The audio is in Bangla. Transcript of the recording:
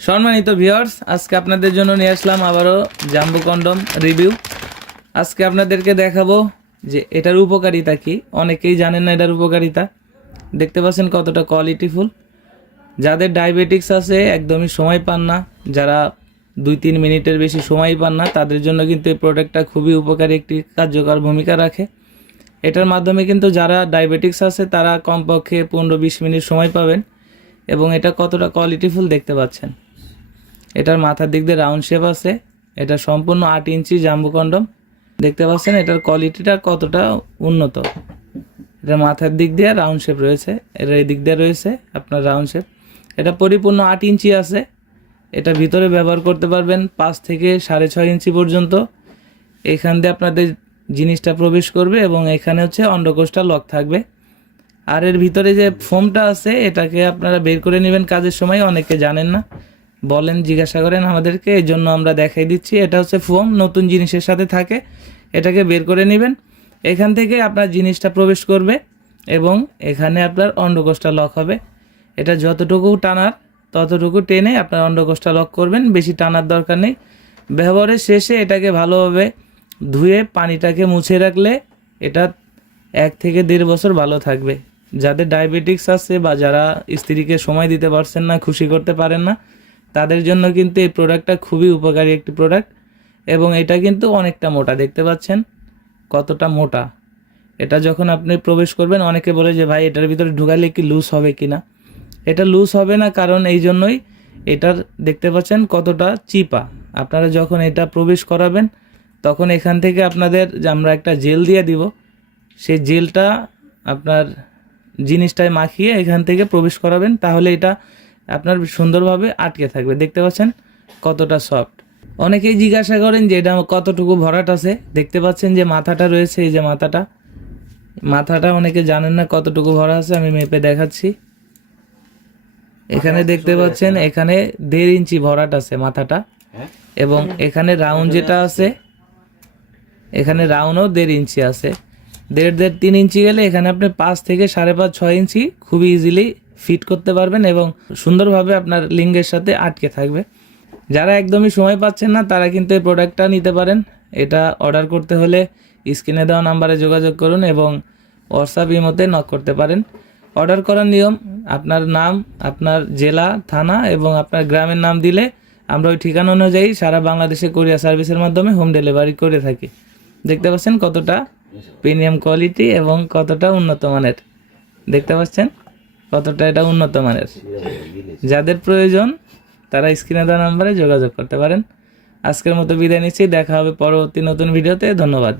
সম্মানিত ভিউয়ার্স, আজকে আপনাদের জন্য নিয়ে আসলাম আবারও জাম্বো কন্ডম রিভিউ। আজকে আপনাদেরকে দেখাবো যে এটার উপকারিতা কি। অনেকেই জানেন না এটার উপকারিতা। দেখতে পাচ্ছেন কতটা কোয়ালিটিফুল। যাদের ডায়াবেটিক্স আছে, একদমই সময় পান না, যারা 2-3 মিনিটের বেশি সময় পান না, তাদের জন্য কিন্তু এই প্রোডাক্টটা খুবই উপকারী একটি কার্যকর ভূমিকা রাখে। এটার মাধ্যমে কিন্তু যারা ডায়াবেটিক্স আছে তারা কমপক্ষে 15-20 মিনিট সময় পাবেন। এবং এটা কতটা কোয়ালিটিফুল দেখতে পাচ্ছেন। এটার মাথার দিক দিয়ে রাউন্ড শেপ আছে। এটা সম্পূর্ণ 8 ইঞ্চি জাম্বো কন্ডম। দেখতে পাচ্ছেন এটার কোয়ালিটিটা কতটা উন্নত। এটা মাথার দিক দিয়ে রাউন্ড শেপ রয়েছে, এর এই দিক দিয়ে রয়েছে আপনার রাউন্ড শেপ। এটা পরিপূর্ণ 8 ইঞ্চি আছে। এটা ভিতরে ব্যবহার করতে পারবেন 5 থেকে 6.5 ইঞ্চি পর্যন্ত। এখান দিয়ে আপনাদের জিনিসটা প্রবেশ করবে এবং এখানে হচ্ছে অন্ডকোষটা লক থাকবে। আর এর ভিতরে যে ফোমটা আছে এটাকে আপনারা বের করে নেবেন কাজের সময়। অনেকে জানেন না, বলেন, জিজ্ঞাসা করেন আমাদেরকে, এই জন্য আমরা দেখাই দিচ্ছি। এটা হচ্ছে ফোম, নতুন জিনিসের সাথে থাকে। এটাকে বের করে নেবেন, এখান থেকে আপনার জিনিসটা প্রবেশ করবে এবং এখানে আপনার অন্ডকোষটা লক হবে। এটা যতটুকু টানার ততটুকু টেনে আপনার অন্ডকোষটা লক করবেন, বেশি টানার দরকার নেই। ব্যবহারের শেষে এটাকে ভালোভাবে ধুয়ে পানিটাকে মুছে রাখলে এটা 1 থেকে 1.5 বছর ভালো থাকবে। যাদের ডায়াবেটিক্স আছে বা যারা স্ত্রীকে সময় দিতে পারছেন না, খুশি করতে পারেন না, তাদের জন্য কিন্তু এই প্রোডাক্টটা খুবই উপকারী একটি প্রোডাক্ট। এবং এটা কিন্তু অনেকটা মোটা, দেখতে পাচ্ছেন কতটা মোটা। এটা যখন আপনি প্রবেশ করবেন, অনেকে বলে যে ভাই এটার ভিতরে ঢুকালে কি লুজ হবে কি না। এটা লুজ হবে না, কারণ এই জন্যই এটার দেখতে পাচ্ছেন কতটা চিপা। আপনারা যখন এটা প্রবেশ করাবেন তখন এখান থেকে আপনাদের আমরা একটা জেল দিয়ে দিব। সেই জেলটা আপনার জিনিসটায় মাখিয়ে এখান থেকে প্রবেশ করাবেন, তাহলে এটা আপনার সুন্দরভাবে আটকে থাকবে। দেখতে পাচ্ছেন কতটা সফট। অনেকেই জিজ্ঞাসা করেন যে এটা কতটুকু ভরাট আছে। দেখতে পাচ্ছেন যে মাথাটা রয়েছে, এই যে মাথাটা অনেকে জানেন না কতটুকু ভরা আছে। আমি মেপে দেখাচ্ছি। এখানে দেখতে পাচ্ছেন এখানে 1.5 ইঞ্চি ভরাট আছে মাথাটা। এবং এখানে রাউন্ড যেটা আছে, এখানে রাউন্ডও 1.5 ইঞ্চি আছে। 1.5-3 ইঞ্চি গেলে এখানে আপনি 5 থেকে 5.5-6 ইঞ্চি খুবই ইজিলি ফিট করতে পারবেন এবং সুন্দরভাবে আপনার লিঙ্গের সাথে আটকে থাকবে। যারা একদমই সময় পাচ্ছেন না তারা কিন্তু এই প্রোডাক্টটা নিতে পারেন। এটা অর্ডার করতে হলে স্ক্রিনে দেওয়া নাম্বারে যোগাযোগ করুন এবং হোয়াটসঅ্যাপ ইমোতে নক করতে পারেন। অর্ডার করার নিয়ম, আপনার নাম, আপনার জেলা, থানা এবং আপনার গ্রামের নাম দিলে আমরা ওই ঠিকানা অনুযায়ী সারা বাংলাদেশে কোরিয়ার সার্ভিসের মাধ্যমে হোম ডেলিভারি করে থাকি। দেখতে পাচ্ছেন কতটা প্রিমিয়াম কোয়ালিটি এবং কতটা উন্নত মানের। দেখতে পাচ্ছেন কতটা এটা উন্নত মানের। যাদের প্রয়োজন তারা স্ক্রিনে দেওয়া নাম্বারে যোগাযোগ করতে পারেন। আজকের মতো বিদায় নিচ্ছি, দেখা হবে পরবর্তী নতুন ভিডিওতে। ধন্যবাদ।